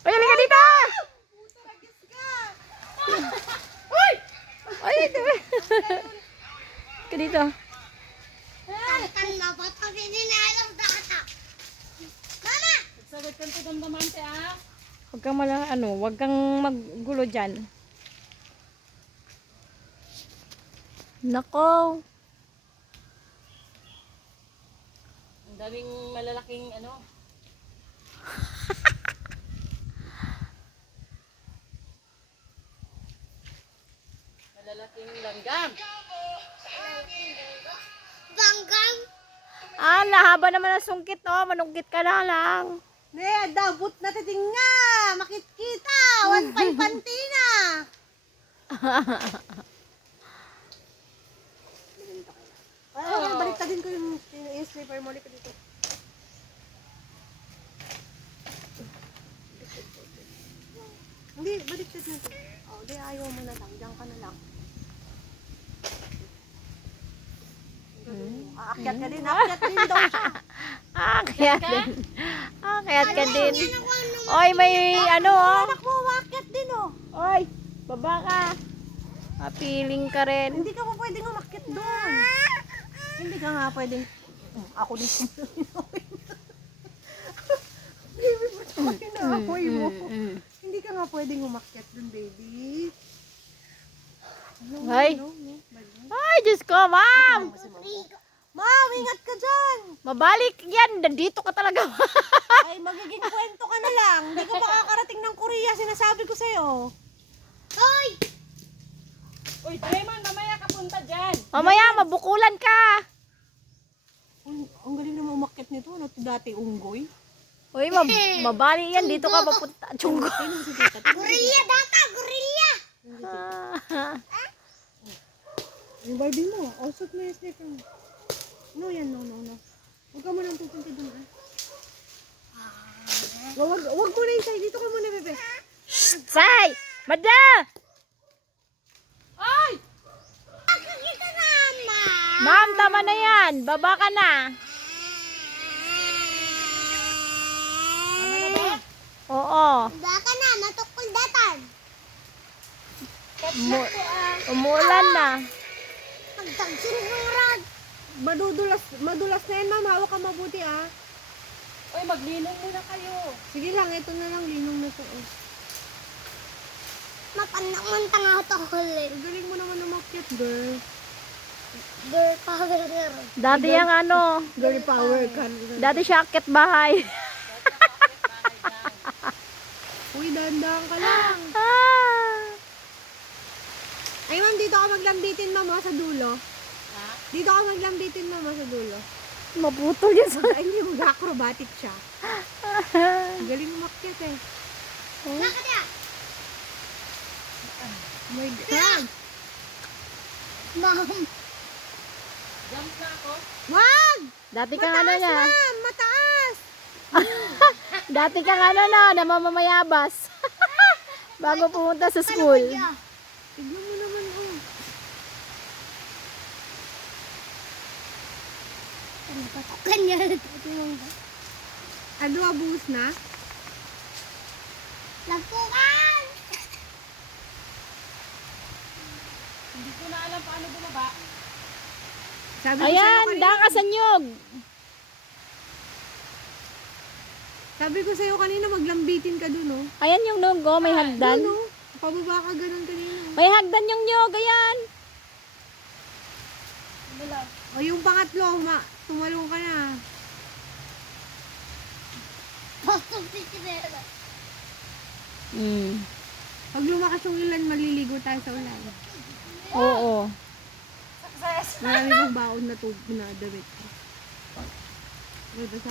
Uy, halika dito! Uy! Uy, dito! Ka dito. Tangkan na ba? Pag hindi na alam data. Mama! Sagot ka ito damdaman siya. Huwag kang huwag kang maggulo dyan. Nako. Ang daming malalaking ano. Malalaking langgam. Banggang! Ah, lahaba naman ang sungkit, oh. Manungkit ka na lang. Ne, dabot na titing nga. Makikita. 1.5 pantina. Baliktadin ko yung slipper mo. Lika dito. Hindi, baliktad na ito. Oh, di ayaw mo na lang. Diyan ka na lang. Aakyat ka din. Aakyat din daw siya. Kayat din. Kayat ka din. Oy, may ano, oh. Anak mo, aakyat din oh. Oy, baba ka. Mapiling ka rin. Hindi ka pa pwedeng umakyat doon. Hindi ka nga pwedeng... Ako din baby, ba't ako kinaapoy mo? Hindi ka nga pwedeng umakyat doon, baby. Ay. Ay, Diyos ko, ma'am. Ma'am, ingat ka dyan. Mabalik yan. Nandito ka talaga. Ay, magiging kwento ka na lang. Hindi ka makakarating ng Korea, sinasabi ko sa'yo. Hoy! Uy, Draymond, mamaya ka punta dyan. Mamaya, mabukulan ka. Ang galing naman umakyat nito. Ano ito dati, unggoy? Uy, mabali yan. Dito ka papunta. Chunggo. Gorilla data! Gorilla! Yung Barbie mo, ausot mo yung slipper mo. No, yan, no. Huwag ka mo nang pupunta doon, ah. Huwag mo na yung side. Dito ka muna, bebe. Say! Mada! Ay! Nakakita naman! Ma'am, tama na yan. Baba ka na. Oo. Baka na, matukol datan. Umuulan na. Magtagsinurag. Madulas na yan, ma'am. Hawak ka mabuti, ah. Uy, maglinong muna kayo. Sige lang, ito na lang. Linong na to, oh. Mapanak man tanga ito kulit. Galing mo naman umakyat, girl. Girl power girl. Dati yung ano. Girl power ka. Dati siya akit bahay. Uy, dahan-dahan ka lang. Ay, ma'am, dito ka maglambitin, mama, sa dulo. Ha? Dito ka maglambitin, mama, sa dulo. Maputol yan sa... Ay, hindi, mag-acrobatic siya. Galing umakyat, eh. Bakit ya? Oh my God. Mom. Jump na ako. Wag! Dati kang ano Mataas, niya. ma'am! Mataas! Dati kang ano na, namamamayabas. Bago pumunta sa school. Tignan mo naman, oh. Kanya. Ano, buhos na? Lapukan! Hindi ko na alam paano bumaba. Sabi ko sa'yo Ayan, kanina, daka sa nyog. sabi ko sa'yo kanina, maglambitin ka dun, oh. Ayan yung nyog, oh, may hagdan. Dun, oh. Pababa ka ganun kanina. May hagdan yung nyog, ayan. O yung pangatlo, tumalong ka na. Pasok si Cinderella. Pag lumakas yung ulan, maliligo tayo sa ulan. Oo. Marami pang baon na tubig na damit.